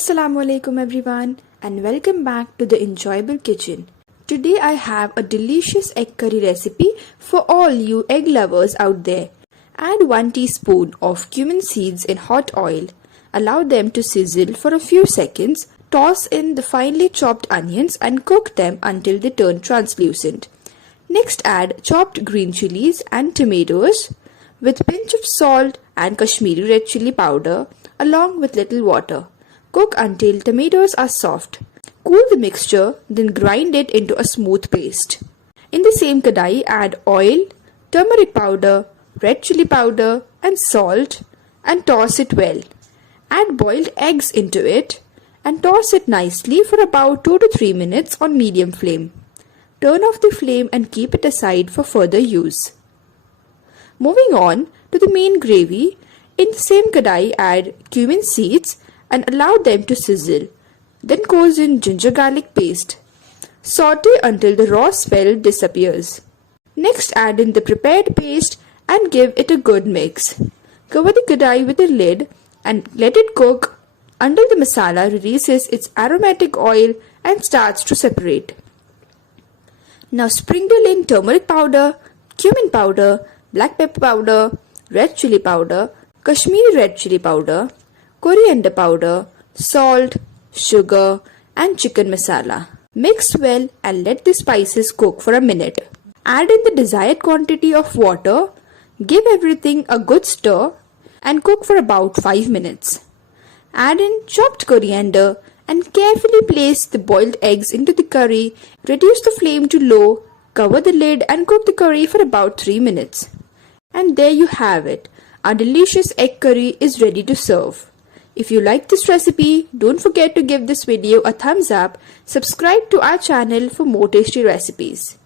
Assalamu alaikum everyone and welcome back to the Enjoyable Kitchen. Today I have a delicious egg curry recipe for all you egg lovers out there. Add 1 teaspoon of cumin seeds in hot oil. Allow them to sizzle for a few seconds. Toss in the finely chopped onions and cook them until they turn translucent. Next add chopped green chilies and tomatoes with pinch of salt and Kashmiri red chilli powder along with little water. Cook until tomatoes are soft. Cool the mixture, then grind it into a smooth paste. In the same kadai, add oil, turmeric powder, red chilli powder and salt and toss it well. Add boiled eggs into it and toss it nicely for about 2 to 3 minutes on medium flame. Turn off the flame and keep it aside for further use. Moving on to the main gravy, in the same kadai add cumin seeds and allow them to sizzle. Then course in ginger garlic paste. Saute until the raw smell disappears. Next add in the prepared paste and give it a good mix. Cover the kadai with a lid and let it cook until the masala releases its aromatic oil and starts to separate. Now sprinkle in turmeric powder, cumin powder, black pepper powder, red chilli powder, Kashmiri red chilli powder, coriander powder, salt, sugar and chicken masala. Mix well and let the spices cook for a minute. Add in the desired quantity of water, give everything a good stir and cook for about 5 minutes. Add in chopped coriander and carefully place the boiled eggs into the curry. Reduce the flame to low, cover the lid and cook the curry for about 3 minutes. And there you have it. Our delicious egg curry is ready to serve. If you like this recipe, don't forget to give this video a thumbs up, subscribe to our channel for more tasty recipes.